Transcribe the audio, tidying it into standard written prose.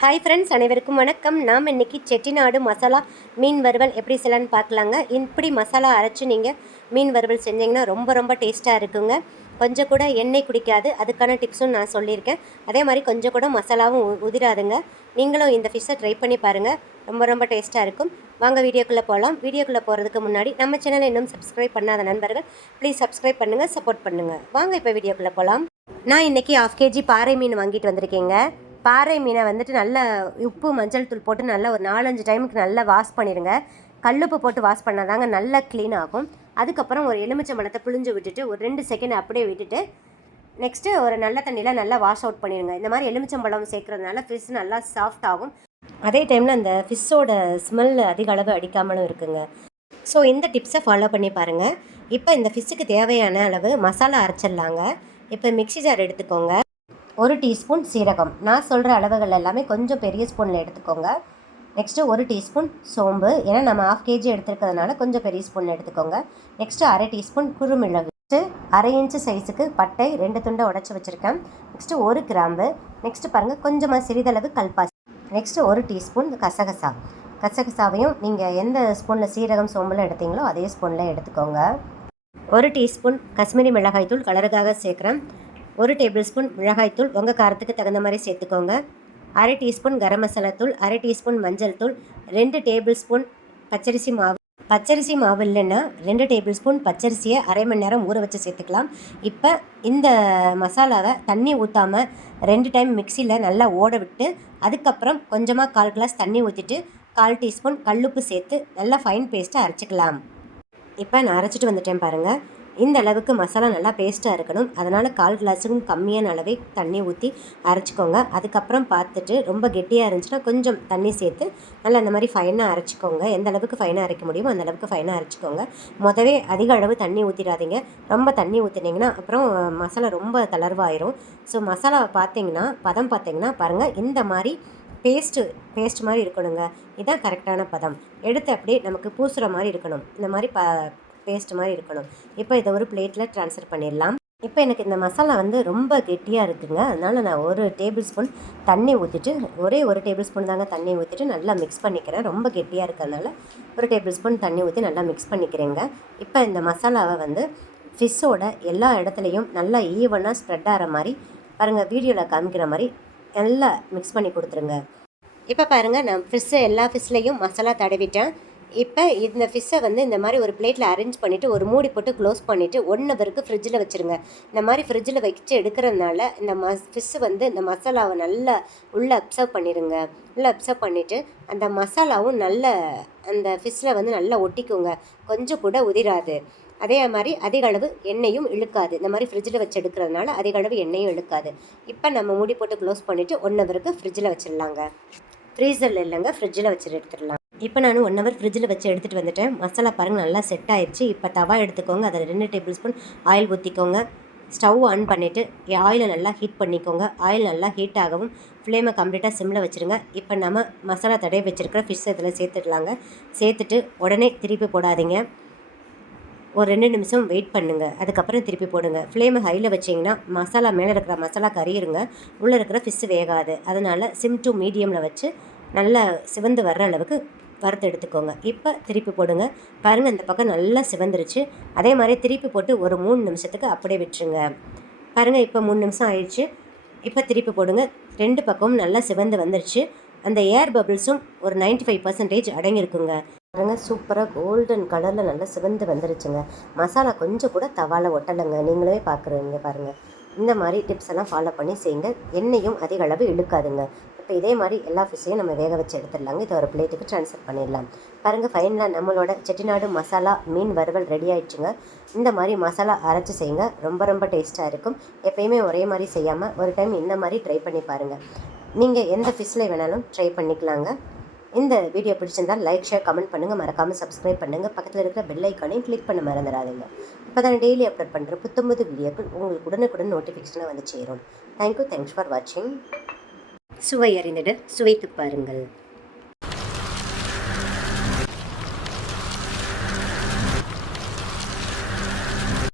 Hi friends, அனைவருக்கும் வணக்கம். நாம் இன்றைக்கி செட்டிநாடு மசாலா மீன் வறுவல் எப்படி செய்யலான்னு பார்க்கலாங்க. இப்படி மசாலா அரைச்சி நீங்கள் மீன் வறுவல் செஞ்சிங்கன்னா ரொம்ப ரொம்ப டேஸ்ட்டாக இருக்குங்க. கொஞ்சம் கூட எண்ணெய் குடிக்காது, அதுக்கான டிப்ஸும் நான் சொல்லியிருக்கேன். அதே மாதிரி கொஞ்சம் கூட மசாலாவும் உதிராதுங்க. நீங்களும் இந்த ஃபிஷ்ஷை ட்ரை பண்ணி பாருங்கள், ரொம்ப ரொம்ப டேஸ்ட்டாக இருக்கும். வாங்க வீடியோக்குள்ளே போகலாம். வீடியோக்குள்ளே போகிறதுக்கு முன்னாடி நம்ம சேனலை இன்னும் சப்ஸ்கிரைப் பண்ணாத நண்பர்கள் ப்ளீஸ் சப்ஸ்கிரைப் பண்ணுங்கள், சப்போர்ட் பண்ணுங்கள். வாங்க இப்போ வீடியோக்குள்ளே போகலாம். நான் இன்றைக்கி 1/2 kg பாறை மீன் வாங்கிட்டு வந்திருக்கேங்க. பாறை மீனை வந்துட்டு நல்லா உப்பு மஞ்சள் தூள் போட்டு நல்லா ஒரு 4-5 டைமுக்கு நல்லா வாஷ் பண்ணிடுங்க. கல்லுப்பு போட்டு வாஷ் பண்ணால் தாங்க நல்லா க்ளீன் ஆகும். அதுக்கப்புறம் ஒரு எலுமிச்சம்பழத்தை பிழிஞ்சு விட்டுட்டு ஒரு 2 செகண்ட் அப்படியே விட்டுட்டு நெக்ஸ்ட்டு ஒரு நல்ல தண்ணியில் நல்லா வாஷ் அவுட் பண்ணிடுங்க. இந்த மாதிரி எலுமிச்சம்பழம் சேர்க்குறதுனால ஃபிஷ் நல்லா சாஃப்ட் ஆகும். அதே டைமில் அந்த ஃபிஷ்ஷோட ஸ்மெல் அதிக அளவு அடிக்காமலும் இருக்குங்க. ஸோ இந்த டிப்ஸை ஃபாலோ பண்ணி பாருங்கள். இப்போ இந்த ஃபிஷ்ஷுக்கு தேவையான அளவு மசாலா அரைச்சிடலாங்க. இப்போ மிக்ஸி ஜார் எடுத்துக்கோங்க. 1 டீஸ்பூன் சீரகம், நான் சொல்கிற அளவுகள் எல்லாமே கொஞ்சம் பெரிய ஸ்பூனில் எடுத்துக்கோங்க. நெக்ஸ்ட்டு 1 டீஸ்பூன் சோம்பு, ஏன்னா நம்ம 1/2 kg எடுத்துருக்கிறதுனால கொஞ்சம் பெரிய ஸ்பூனில் எடுத்துக்கோங்க. நெக்ஸ்ட்டு 1/2 டீஸ்பூன் குறுமிளகு, 1/2 இன்ச்சு சைஸுக்கு பட்டை 2 துண்டை உடச்சி வச்சுருக்கேன். நெக்ஸ்ட்டு 1 கிராம்பு, நெக்ஸ்ட்டு பாருங்கள் கொஞ்சமாக சிறிதளவு கல்பாசி, நெக்ஸ்ட்டு 1 டீஸ்பூன் கசகசா. கசகசாவையும் நீங்கள் எந்த ஸ்பூனில் சீரகம் சோம்புலாம் எடுத்தீங்களோ அதே ஸ்பூனில் எடுத்துக்கோங்க. 1 டீஸ்பூன் காஷ்மீரி மிளகாய் தூள் கலருக்காக சேர்க்குறேன். 1 டேபிள் ஸ்பூன் மிளகாய்த்தூள் உங்கள் காரத்துக்கு தகுந்த மாதிரி சேர்த்துக்கோங்க. 1/2 டீஸ்பூன் கரம் மசாலா தூள், 1/2 டீஸ்பூன் மஞ்சள் தூள், 2 டேபிள் ஸ்பூன் பச்சரிசி மாவு. பச்சரிசி மாவு இல்லைன்னா 2 டேபிள் ஸ்பூன் பச்சரிசியை 1/2 மணி நேரம் ஊற வச்சு சேர்த்துக்கலாம். இப்போ இந்த மசாலாவை தண்ணி ஊற்றாமல் 2 டைம் மிக்சியில் நல்லா ஓட விட்டு அதுக்கப்புறம் கொஞ்சமாக 1/4 கிளாஸ் தண்ணி ஊற்றிட்டு 1/4 டீஸ்பூன் கல்லுப்பு சேர்த்து நல்லா ஃபைன் பேஸ்ட்டாக அரைச்சிக்கலாம். இப்போ நான் அரைச்சிட்டு வந்துட்டேன் பாருங்கள். இந்த அளவுக்கு மசாலா நல்லா பேஸ்ட்டாக இருக்கணும். அதனால் 1/4 கிளாஸுக்கும் கம்மியான அளவே தண்ணி ஊற்றி அரைச்சிக்கோங்க. அதுக்கப்புறம் பார்த்துட்டு ரொம்ப கெட்டியாக இருந்துச்சுன்னா கொஞ்சம் தண்ணி சேர்த்து நல்லா இந்த மாதிரி ஃபைனாக அரைச்சிக்கோங்க. எந்த அளவுக்கு ஃபைனாக அரைக்க முடியுமோ அந்த அளவுக்கு ஃபைனாக அரைச்சிக்கோங்க. முதவே அதிக அளவு தண்ணி ஊற்றிடாதீங்க. ரொம்ப தண்ணி ஊற்றினீங்கன்னா அப்புறம் மசாலா ரொம்ப தளர்வாயிரும். ஸோ மசாலாவை பதம் பார்த்தீங்கன்னா பாருங்கள், இந்த மாதிரி பேஸ்ட் மாதிரி இருக்கணுங்க. இதுதான் கரெக்டான பதம். எடுத்து அப்படியே நமக்கு பூசுகிற மாதிரி இருக்கணும். இந்த மாதிரி பேஸ்ட் மாதிரி இருக்கணும். இப்போ இதை ஒரு பிளேட்டில் ட்ரான்ஸ்ஃபர் பண்ணிடலாம். இப்போ எனக்கு இந்த மசாலா ரொம்ப கெட்டியாக இருக்குதுங்க. அதனால் நான் 1 டேபிள் ஸ்பூன் தண்ணி ஊற்றிட்டு, ஒரே 1 டேபிள் ஸ்பூன் தாங்க தண்ணி ஊற்றிட்டு நல்லா மிக்ஸ் பண்ணிக்கிறேன். ரொம்ப கெட்டியாக இருக்கிறதுனால 1 டேபிள் ஸ்பூன் தண்ணி ஊற்றி நல்லா மிக்ஸ் பண்ணிக்கிறேங்க. இப்போ இந்த மசாலாவை ஃபிஷ்ஷோட எல்லா இடத்துலையும் நல்லா ஈவனாக ஸ்ப்ரெட் ஆகிற மாதிரி பாருங்கள், வீடியோவில் காமிக்கிற மாதிரி நல்லா மிக்ஸ் பண்ணி கொடுத்துருங்க. இப்போ பாருங்கள், நான் எல்லா ஃபிஷ்லேயும் மசாலா தடவிட்டேன். இப்போ இந்த ஃபிஷ்ஷை இந்த மாதிரி ஒரு பிளேட்டில் அரேஞ்ச் பண்ணிவிட்டு ஒரு மூடி போட்டு க்ளோஸ் பண்ணிவிட்டு 1 ஹவருக்கு ஃப்ரிட்ஜில் வச்சுருங்க. இந்த மாதிரி ஃப்ரிட்ஜில் வச்சு எடுக்கிறதுனால இந்த ஃபிஷ்ஷு இந்த மசாலாவை நல்லா உள்ளே அப்சர்வ் பண்ணிடுங்க. உள்ளே அப்சர்வ் பண்ணிவிட்டு அந்த மசாலாவும் நல்ல அந்த ஃபிஷ்ஷில் நல்லா ஒட்டிக்குங்க. கொஞ்சம் கூட உதிராது. அதே மாதிரி அதிக அளவு எண்ணெயும் இழுக்காது. இந்த மாதிரி ஃப்ரிட்ஜில் வச்சு எடுக்கிறதுனால அதிக அளவு எண்ணெயும் இழுக்காது. இப்போ நம்ம மூடி போட்டு க்ளோஸ் பண்ணிவிட்டு 1 ஹவருக்கு ஃப்ரிட்ஜில் வச்சிடலாங்க. ஃப்ரீசரில் இல்லைங்க, ஃப்ரிட்ஜில் வச்சு எடுத்துடலாம். இப்போ நான் 1 ஹவர் ஃப்ரிட்ஜில் வச்சு எடுத்துகிட்டு வந்துட்டேன். மசாலா பாருங்கள் நல்லா செட் ஆயிடுச்சு. இப்போ தவா எடுத்துக்கோங்க. அதில் 2 டேபிள் ஸ்பூன் ஆயில் ஊற்றிக்கோங்க. ஸ்டவ் ஆன் பண்ணிவிட்டு ஆயிலை நல்லா ஹீட் பண்ணிக்கோங்க. ஆயில் நல்லா ஹீட் ஆகவும் ஃப்ளேமை கம்ப்ளீட்டாக சிம்மில் வச்சுருங்க. இப்போ நம்ம மசாலா தடவை வச்சுருக்கிற ஃபிஷ்ஷை இதில் சேர்த்துடலாங்க. சேர்த்துட்டு உடனே திருப்பி போடாதீங்க. ஒரு 2 நிமிஷம் வெயிட் பண்ணுங்கள். அதுக்கப்புறம் திருப்பி போடுங்க. ஃப்ளேமை ஹையில் வச்சிங்கன்னா மசாலா மேலே இருக்கிற மசாலா கறியிருங்க, உள்ளே இருக்கிற ஃபிஷ்ஷு வேகாது. அதனால் சிம் டு மீடியமில் வச்சு நல்லா சிவந்து வர்ற அளவுக்கு வறுத்து எடுத்துக்கோங்க. இப்போ திருப்பி போடுங்க. பாருங்கள், இந்த பக்கம் நல்லா சிவந்துருச்சு. அதே மாதிரி திருப்பி போட்டு ஒரு 3 நிமிஷத்துக்கு அப்படியே விட்டுருங்க. பாருங்கள், இப்போ 3 நிமிஷம் ஆயிடுச்சு. இப்போ திருப்பி போடுங்க. 2 பக்கமும் நல்லா சிவந்து வந்துருச்சு. அந்த ஏர் பபிள்ஸும் ஒரு 95% அடங்கியிருக்குங்க. பாருங்கள், சூப்பராக கோல்டன் கலரில் நல்லா சிவந்து வந்துருச்சுங்க. மசாலா கொஞ்சம் கூட தவால ஒட்டலைங்க. நீங்களே பார்க்குறீங்க பாருங்கள். இந்த மாதிரி டிப்ஸ் எல்லாம் ஃபாலோ பண்ணி செய்யுங்க. எண்ணெயும் அதிக அளவு இழுக்காதுங்க. இப்போ இதே மாதிரி எல்லா ஃபிஷ்ஷையும் நம்ம வேக வச்சு எடுத்துடலாங்க. இதை ஒரு பிளேட்டுக்கு ட்ரான்ஸ்ஃபர் பண்ணிடலாம். பாருங்கள், ஃபைனலாக நம்மளோட செட்டிநாடு மசாலா மீன் வறுவல் ரெடி ஆகிடுச்சுங்க. இந்த மாதிரி மசாலா அரைச்சி செய்யுங்க. ரொம்ப ரொம்ப டேஸ்ட்டாக இருக்கும். எப்பயுமே ஒரே மாதிரி செய்யாமல் ஒரு டைம் இந்த மாதிரி ட்ரை பண்ணி பாருங்கள். நீங்கள் எந்த ஃபிஷ்ஷில் வேணாலும் ட்ரை பண்ணிக்கலாங்க. இந்த வீடியோ பிடிச்சிருந்தால் லைக், ஷேர், கமெண்ட் பண்ணுங்கள். மறக்காமல் சப்ஸ்கிரைப் பண்ணுங்கள். பக்கத்தில் இருக்கிற பெல் ஐக்கானையும் கிளிக் பண்ண மறந்துடாதீங்க. இப்போ தான் டெய்லி அப்லோட் பண்ணுற புத்தம்பது வீடியோக்கள் உங்களுக்கு உடனுக்குடன் நோட்டிஃபிகேஷனாக வந்து சேரும். தேங்க்யூ. தேங்க்ஸ் ஃபார் வாட்சிங். சுவை அறிந்திட சுவைத்து பாருங்கள்.